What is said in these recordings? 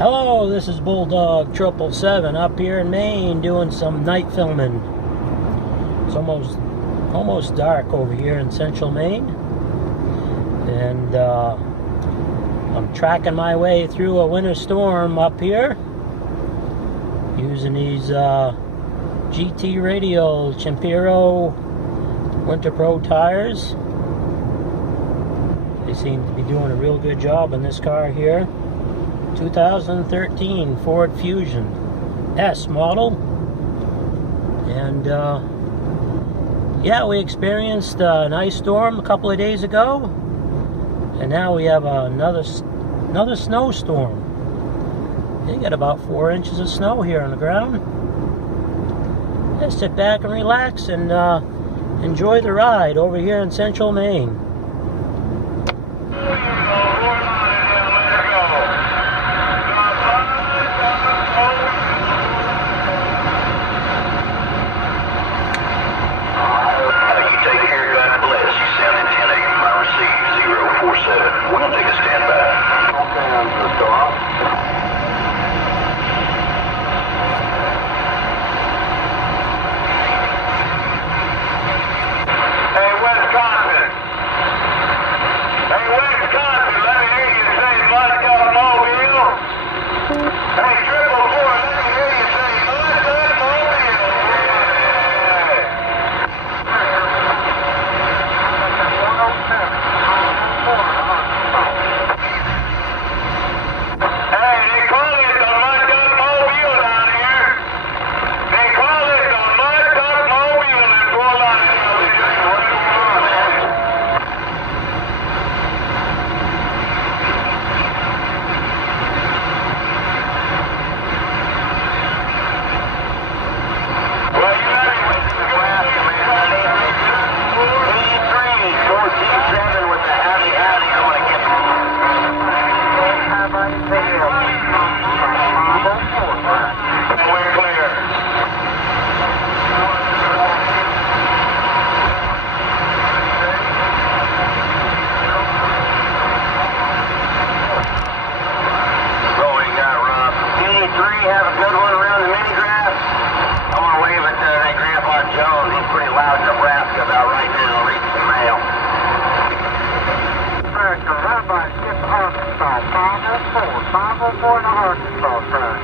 Hello, this is Bulldog 777 up here in Maine doing some night filming. It's almost dark over here in central Maine, and I'm tracking my way through a winter storm up here using these GT Radial Champiro WinterPro tires. They seem to be doing a real good job in this car here. 2013 Ford Fusion S model, and yeah, we experienced an ice storm a couple of days ago, and now we have another snowstorm. They got about 4 inches of snow here on the ground. Just sit back and relax and enjoy the ride over here in central Maine. We'll take a standby. Okay, I'm just off. Hey, Wisconsin. Hey, Wisconsin, let me hear you say Mud Dog Mobile. Hey, 444, let me hear you say Mud Dog Mobile. Have a good one around the mini grass. I want to wave at that Grandpa Jones. He's pretty loud in Nebraska about right now. Reading some mail. America, Rabbi, skip Arkansas. 504 to Arkansas track.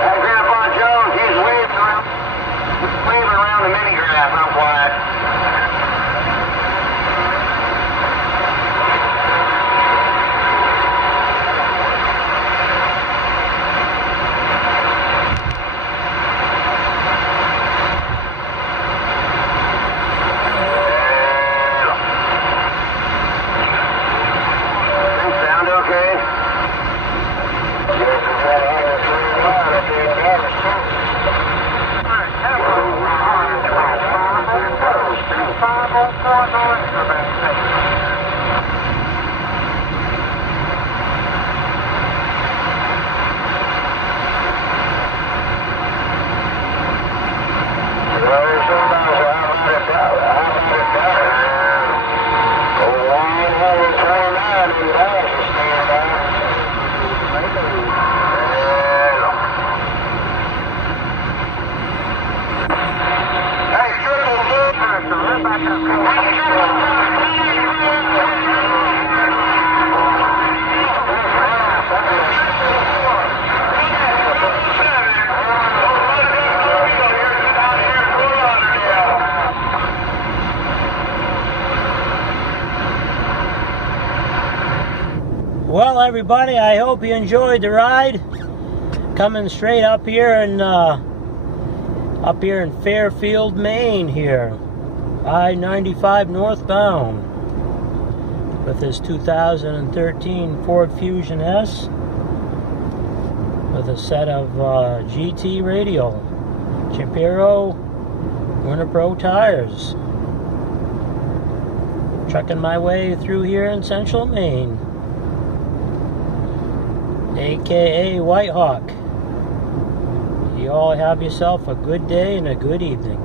Hey, Grandpa Jones, he's waving around the mini grass. I'm quiet. Well, everybody, I hope you enjoyed the ride. Coming straight up here in Fairfield, Maine here. I-95 northbound with this 2013 Ford Fusion S with a set of GT Radial Champiro WinterPro tires. Trucking my way through here in central Maine, aka White Hawk. You all have yourself a good day and a good evening.